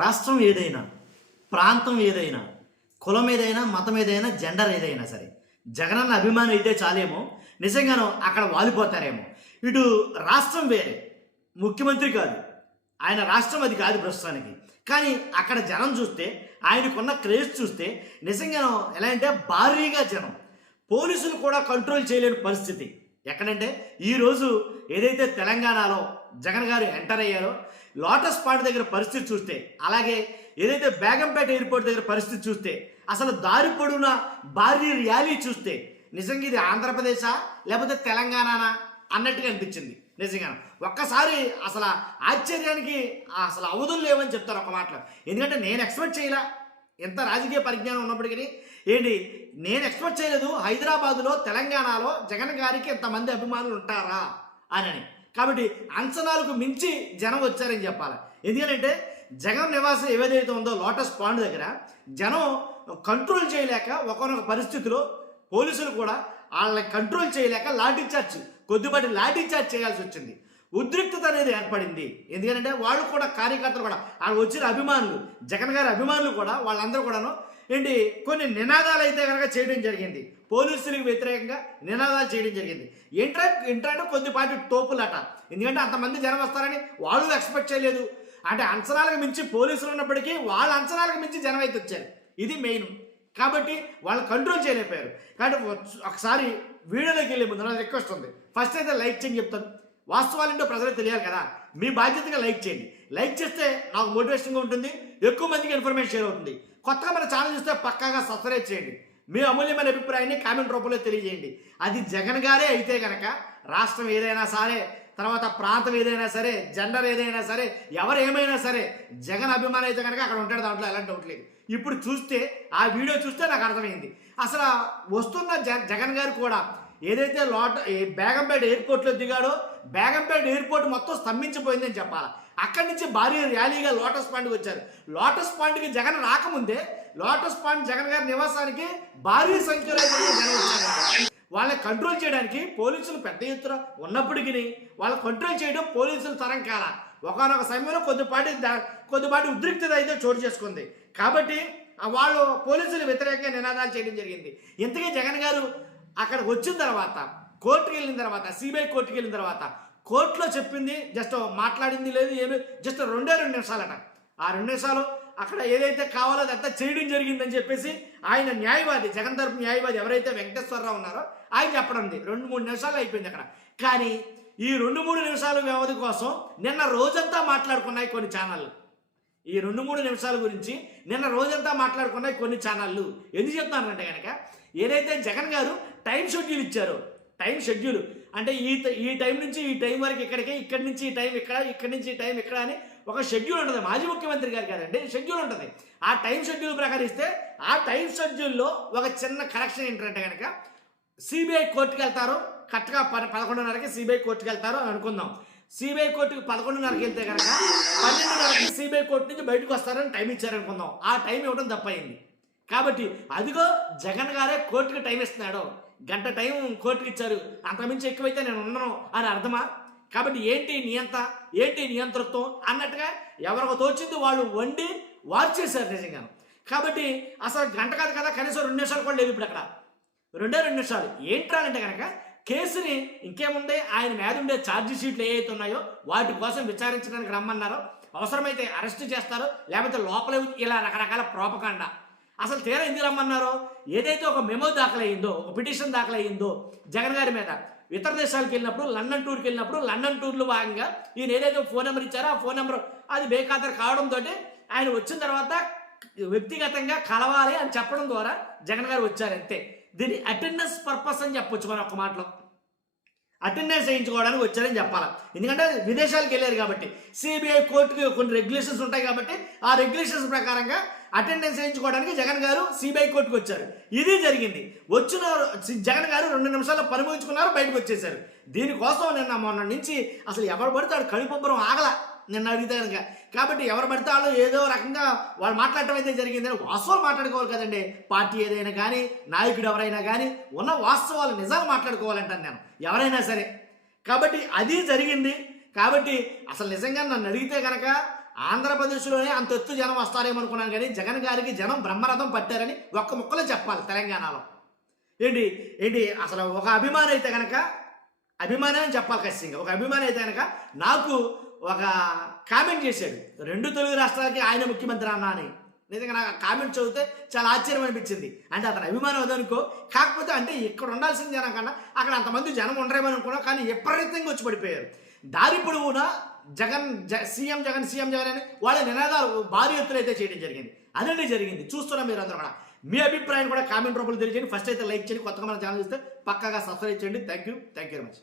రాష్ట్రం ఏదైనా, ప్రాంతం ఏదైనా, కులం ఏదైనా, మతం ఏదైనా, జెండర్ ఏదైనా సరే జగనన్న అభిమానం అయితే చాలేమో నిజంగానో అక్కడ వాలిపోతారేమో. ఇటు రాష్ట్రం వేరే, ముఖ్యమంత్రి కాదు, ఆయన రాష్ట్రం అది కాదు ప్రస్తుతానికి. కానీ అక్కడ జనం చూస్తే, ఆయనకున్న క్రేజ్ చూస్తే నిజంగానో ఎలా అంటే భారీగా జనం, పోలీసులు కూడా కంట్రోల్ చేయలేని పరిస్థితి. ఎక్కడంటే ఈరోజు ఏదైతే తెలంగాణలో జగన్ గారు ఎంటర్ అయ్యారో లోటస్ పాయింట్ దగ్గర పరిస్థితి చూస్తే, అలాగే ఏదైతే బేగంపేట ఎయిర్పోర్ట్ దగ్గర పరిస్థితి చూస్తే, అసలు దారి పొడవునా భారీ ర్యాలీ చూస్తే నిజంగా ఇది ఆంధ్రప్రదేశా లేకపోతే తెలంగాణనా అన్నట్టుగా అనిపించింది. నిజంగా ఒక్కసారి అసలు ఆశ్చర్యానికి అసలు అవధులు లేవని చెప్తారు ఒక మాటలో. ఎందుకంటే నేను ఎక్స్పెక్ట్ చేయలే, ఎంత రాజకీయ పరిజ్ఞానం ఉన్నప్పటికీ ఏంటి నేను ఎక్స్పెక్ట్ చేయలేదు హైదరాబాదులో, తెలంగాణలో జగన్ గారికి ఎంతమంది అభిమానులు ఉంటారా అని. కాబట్టి అంచనాలకు మించి జనం వచ్చారని చెప్పాలి. ఎందుకంటే జగన్ నివాసం ఏదైతే ఉందో లోటస్ పాండ్ దగ్గర జనం కంట్రోల్ చేయలేక ఒకనొక పరిస్థితిలో పోలీసులు కూడా వాళ్ళని కంట్రోల్ చేయలేక లాఠీచార్జ్, కొద్దిపాటి లాఠీచార్జ్ చేయాల్సి వచ్చింది. ఉద్రిక్తత అనేది ఏర్పడింది. ఎందుకంటే వాళ్ళు కూడా, కార్యకర్తలు కూడా, వాళ్ళు వచ్చిన అభిమానులు, జగన్ గారి అభిమానులు కూడా, వాళ్ళందరూ కూడాను ఏంటి కొన్ని నినాదాలు అయితే కనుక చేయడం జరిగింది. పోలీసులకు వ్యతిరేకంగా నినాదాలు చేయడం జరిగింది. ఏంటంటే కొద్దిపాటి తోపులట. ఎందుకంటే అంతమంది జనం వస్తారని వాళ్ళు ఎక్స్పెక్ట్ చేయలేదు. అంటే అంచనాలకు మించి పోలీసులు ఉన్నప్పటికీ వాళ్ళ అంచనాలకు మించి జనం అయితే వచ్చారు. ఇది మెయిన్. కాబట్టి వాళ్ళు కంట్రోల్ చేయలేకపోయారు. కాబట్టి ఒకసారి వీడియోలోకి వెళ్ళే ముందు నా రిక్వెస్ట్ ఉంది, ఫస్ట్ అయితే లైక్ చేయని చెప్తాను. వాస్తవాలేంటో ప్రజలకు తెలియాలి కదా, మీ బాధ్యతగా లైక్ చేయండి. లైక్ చేస్తే నాకు మోటివేషన్గా ఉంటుంది, ఎక్కువ మందికి ఇన్ఫర్మేషన్ షేర్ అవుతుంది. కొత్తగా మన ఛానల్ చూస్తే పక్కాగా సబ్స్క్రైబ్ చేయండి. మీ అమూల్యమైన అభిప్రాయాన్ని కామెంట్ రూపంలో తెలియజేయండి. అది జగన్ గారే అయితే కనుక రాష్ట్రం ఏదైనా సరే, తర్వాత ప్రాంతం ఏదైనా సరే, జెండర్ ఏదైనా సరే, ఎవరు ఏమైనా సరే జగన్ అభిమానం అయితే కనుక అక్కడ ఉంటాడు, దాంట్లో ఎలాంటి డౌట్ లేదు. ఇప్పుడు చూస్తే ఆ వీడియో చూస్తే నాకు అర్థమైంది. అసలు వస్తున్న జగన్ గారు కూడా ఏదైతే బేగంపేట ఎయిర్పోర్ట్లో దిగాడో, బేగంపేట ఎయిర్పోర్ట్ మొత్తం స్తంభించిపోయిందని చెప్పాలి. అక్కడి నుంచి భారీ ర్యాలీగా లోటస్ పాయింట్కి వచ్చారు. లోటస్ పాయింట్కి జగన్ రాకముందే లోటస్ పాయింట్ జగన్ గారి నివాసానికి భారీ సంఖ్యలో జనం వచ్చారు. వాళ్ళని కంట్రోల్ చేయడానికి పోలీసులు పెద్ద ఎత్తున ఉన్నప్పటికీ వాళ్ళని కంట్రోల్ చేయడం పోలీసుల తరం కాల. ఒకనొక సమయంలో కొద్దిపాటి ఉద్రిక్తత అయితే చోటు చేసుకుంది. కాబట్టి వాళ్ళు పోలీసులు వ్యతిరేకంగా నినాదాలు చేయడం జరిగింది. ఇంతకీ జగన్ గారు అక్కడికి వచ్చిన తర్వాత, కోర్టుకి వెళ్ళిన తర్వాత, సిబిఐ కోర్టుకి వెళ్ళిన తర్వాత కోర్టులో చెప్పింది జస్ట్ మాట్లాడింది లేదు, ఏమి జస్ట్ 2 నిమిషాలట. ఆ 2 నిమిషాలు అక్కడ ఏదైతే కావాలో అదంతా చేయడం జరిగిందని చెప్పేసి ఆయన న్యాయవాది, జగన్ తరపు న్యాయవాది ఎవరైతే వెంకటేశ్వరరావు ఉన్నారో ఆయన చెప్పడం 2-3 నిమిషాలు అయిపోయింది అక్కడ. కానీ ఈ 2-3 నిమిషాల వ్యవధి కోసం నిన్న రోజంతా మాట్లాడుకున్నాయి కొన్ని ఛానళ్ళు. ఈ 2-3 నిమిషాల గురించి నిన్న రోజంతా మాట్లాడుకున్నాయి కొన్ని ఛానళ్ళు. ఎందుకు చెప్తున్నానంటే కనుక ఏదైతే జగన్ గారు టైం షెడ్యూల్ ఇచ్చారో, టైం షెడ్యూల్ అంటే ఈ టైం నుంచి ఈ టైం వరకు ఇక్కడికి, ఇక్కడి నుంచి ఈ టైం ఇక్కడ, ఇక్కడి నుంచి ఈ టైం ఇక్కడ అని ఒక షెడ్యూల్ ఉంటుంది. మాజీ ముఖ్యమంత్రి గారు కాదండి, షెడ్యూల్ ఉంటుంది. ఆ టైం షెడ్యూల్ ప్రకారం ఇస్తే ఆ టైం షెడ్యూల్లో ఒక చిన్న కరెక్షన్ ఏంటంటే కనుక సిబిఐ కోర్టుకి వెళ్తారు, కరెక్ట్గా 11:30కి సిబిఐ కోర్టుకి వెళ్తారు అని అనుకుందాం. సిబిఐ కోర్టుకి 11:30కి వెళ్తే కనుక 12:30కి సిబిఐ కోర్టు నుంచి బయటకు వస్తారని టైం ఇచ్చారనుకుందాం. ఆ టైం ఇవ్వడం తప్పయింది. కాబట్టి అదిగో జగన్ గారే కోర్టుకి టైం ఇస్తున్నాడు, గంట టైం కోర్టుకి ఇచ్చారు, అంతకుమించి ఎక్కువైతే నేను ఉండను అని అర్థమా? కాబట్టి ఏంటి నియంతృత్వం అన్నట్టుగా ఎవరికి తోచింది వాళ్ళు వండి వార్చేశారు నిజంగా. కాబట్టి అసలు గంట కాదు కదా, కనీసం 2 నిమిషాలు కూడా లేదు ఇప్పుడు అక్కడ. 2 నిమిషాలు ఏంట్రానంటే కనుక కేసుని ఇంకేముంది, ఆయన మీద ఉండే ఛార్జీ షీట్లు ఏవైతే ఉన్నాయో వాటి కోసం విచారించడానికి రమ్మన్నారో, అవసరమైతే అరెస్ట్ చేస్తారో, లేకపోతే లోపల ఇలా రకరకాల ప్రోపకాండ. అసలు తీరా ఎందుకు రమ్మన్నారో, ఏదైతే ఒక మెమో దాఖలయ్యిందో, ఒక పిటిషన్ దాఖలయ్యిందో జగన్ గారి మీద, ఇతర దేశాలకు వెళ్ళినప్పుడు, లండన్ టూర్కి వెళ్ళినప్పుడు, లండన్ టూర్లో భాగంగా ఈయన ఏదైతే ఫోన్ నెంబర్ ఇచ్చారో ఆ ఫోన్ నెంబర్ అది బేఖాతరు కావడంతో ఆయన వచ్చిన తర్వాత వ్యక్తిగతంగా కలవాలి అని చెప్పడం ద్వారా జగన్ గారు వచ్చారంతే. దీన్ని అటెండెన్స్ పర్పస్ అని చెప్పొచ్చు మనం ఒక మాటలో. అటెండెన్స్ వేయించుకోవడానికి వచ్చారని చెప్పాలి. ఎందుకంటే విదేశాలకు వెళ్ళారు కాబట్టి సిబిఐ కోర్టుకి కొన్ని రెగ్యులేషన్స్ ఉంటాయి కాబట్టి ఆ రెగ్యులేషన్స్ ప్రకారంగా అటెండెన్స్ వేయించుకోవడానికి జగన్ గారు సిబిఐ కోర్టుకు వచ్చారు. ఇది జరిగింది. వచ్చిన జగన్ గారు 2 నిమిషాల్లో పని ముగించుకున్నారు, బయటకు వచ్చేసారు. దీనికోసం మొన్న నుంచి అసలు ఎవరు పడితే వాడు కడుపొబ్బరం ఆగల నిన్న అడిగితే కనుక. కాబట్టి ఎవరు పడితే వాళ్ళు ఏదో రకంగా వాళ్ళు మాట్లాడటం అయితే జరిగిందని వాస్తవాలు మాట్లాడుకోవాలి కదండి. పార్టీ ఏదైనా కానీ, నాయకుడు ఎవరైనా కానీ ఉన్న వాస్తవాలు నిజాలు మాట్లాడుకోవాలంటాను నేను, ఎవరైనా సరే. కాబట్టి అది జరిగింది. కాబట్టి అసలు నిజంగా నన్ను అడిగితే కనుక ఆంధ్రప్రదేశ్లోనే అంత ఎత్తు జనం వస్తారేమో అనుకున్నాను, కానీ జగన్ గారికి జనం బ్రహ్మరథం పట్టారని ఒక్క ముక్కలో చెప్పాలి తెలంగాణలో. ఏంటి ఏంటి అసలు ఒక అభిమాని అయితే కనుక, అభిమాని అని చెప్పాలి ఖచ్చితంగా, ఒక అభిమాని అయితే కనుక నాకు ఒక కామెంట్ చేశాడు, 2 తెలుగు రాష్ట్రాలకి ఆయన ముఖ్యమంత్రి అన్నా అని. నిజంగా నాకు కామెంట్ చదివితే చాలా ఆశ్చర్యం అనిపించింది. అంటే అతను అభిమానం వదనుకో, కాకపోతే అంటే ఇక్కడ ఉండాల్సిన జనం కన్నా అక్కడ అంతమంది జనం ఉండరేమో అనుకున్నా, కానీ విపరీతంగా వచ్చి పడిపోయారు. దారి పొడవునా సీఎం జగన్ అని వాళ్ళ నినాదాలు భారీ ఎత్తున అయితే చేయడం జరిగింది. అదండి జరిగింది. చూస్తున్నాం మీరు అందరూ కూడా. మీ అభిప్రాయం కూడా కామెంట్ రూపంలో తెలియజేయండి. ఫస్ట్ అయితే లైక్ చేయండి, కొత్తగా మన ఛానల్ చూస్తే పక్కాగా సబ్స్క్రైబ్ చేయండి. Thank you very much.